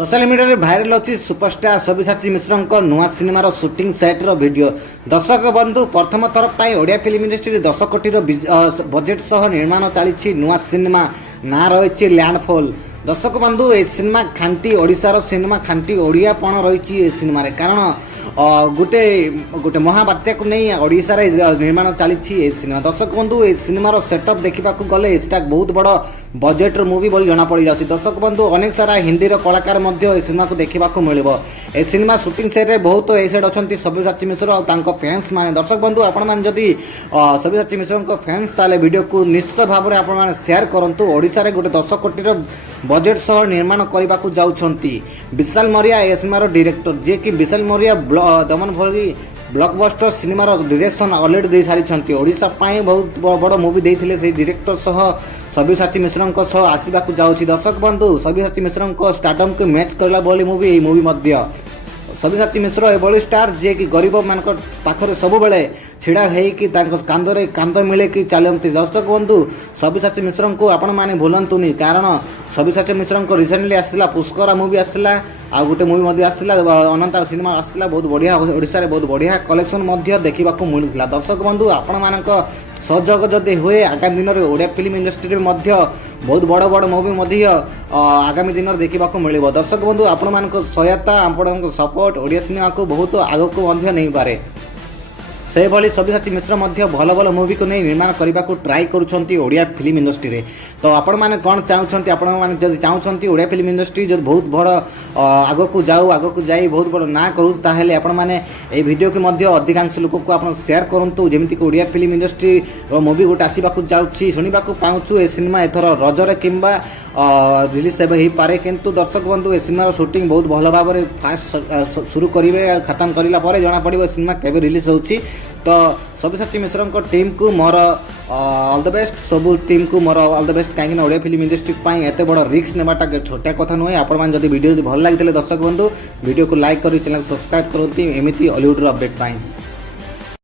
Social media viral अच्छी superstar Sabyasachi मिश्र नुआ सिनेमार suiting सेट्र video. दर्शक बंधु प्रथम थर पर ओडिया फिल्म इंडस्ट्री 10 कोटी बजेट सह निर्माण चली नुआ सिनेमा ना रही लैंडफॉल। दर्शक बंधु ए सिनेमा खांटी ओडिशार सिनेमा खांटी ओडियापण रही सिनेमा कारण गोटे गोटे महाबात्या को नहीं ओडिशा रे निर्माण चली सिनेमा। दर्शक बंधु ए सिनेमार सेटअप देखा गले बहुत बड़ बजेट्र मुवी बोली जना पड़ जाती। दर्शक बंधु अनेक सारा हिंदी कलाकार सिनेमा को देखा मिल ए सिनेमा शूटिंग सेट रे बहुत ए साइड अच्छा सब्यसाची मिश्र और फैंस मैंने। दर्शक बंधु आपण जदि सब्यसाची मिश्र फैंस ताले वीडियो को निश्चित भाव में आपण शेयर करूँ। ओडिशा रे गोटे 10 कोटी बजेट सह निर्माण करने को जाउछंती विशाल मौर्य ए सिनेमार डायरेक्टर जे कि विशाल मौर्य दमन भली ब्लॉकबस्टर सिनेमार डायरेक्शन ऑलरेडी दे सारी ओडिशा पाई बहुत बड़ मूवी देते से डायरेक्टर सह सब्यसाची मिश्र आसवा जाऊँगी। दर्शक बंधु सब्यसाची मिश्र स्टार्डम को मैच करला बोली मूवी मूवी मध्य सब्यसाची मिश्र एभली स्टार जे कि गरीब मान पाखरे सब बेले छिड़ा होगी कांदरे कांद मिले कि चलती। दर्शक बंधु सब्यसाची मिश्र को आपण मैंने भूलतुनि कारण सब्यसाची मिश्र को रिसेंटली आसला पुष्करा मूवी आसला आ गोटे मूवी आसला अनंता सिनेमा आसला बहुत बढ़िया ओडिशा रे बहुत बढ़िया कलेक्शन देखा मिलता। दर्शक बंधु आपण मान सहयोग जदि हुए आगामी दिन में ओडिया फिल्म इंडस्ट्री में बहुत बड़ बड़ मूवी आगामी दिन में देखा मिल। दर्शक बंधु आपण मान सहायता आपण सपोर्ट ओडिया सिनेमा को बहुत आग को नहीं पारे। से भली सब्यसाची मिश्र भल भल मूवी को नहीं निर्माण करने को ट्राई करुँच ओडिया फिल्म इंडस्ट्री रे। तो आपण मैंने कौन चाहते आपण जब चाहते ओडिया फिल्म इंडस्ट्री जो बहुत बड़ आग को जाऊ आग को जाई बहुत बड़ ना करूँ ताहले आपण मैंने ये वीडियो के अधिकांश लोक को आप शेयर करूँ जमीक ओडिया फिल्म इंडस्ट्री मूवी गोटे आसवाक जाऊँगी शुणा पाऊँ ए सिनेमा एथर रजरे किंबा रिलीज हो पारे किंतु दर्शक बंधु ए सिनेमार शूटिंग बहुत भल भाव में फास्ट शुरू करेंगे खत्म करला जना पड़ो सिनेमा केवे रिलीज होची। तो सब्यसाची मिश्र टीम को मोर ऑल द बेस्ट सब टीम को मोर ऑल द बेस्ट कहीं ओडिया फिल्म इंडस्ट्री एत बड़ रिस्क नेबाटा छोटा कथा नुहे। आपण जब वीडियो भल लगी दर्शक बंधु वीडियो को लाइक कर चैनल सब्सक्राइब करती एमती हॉलीवुड अपडेट पाई।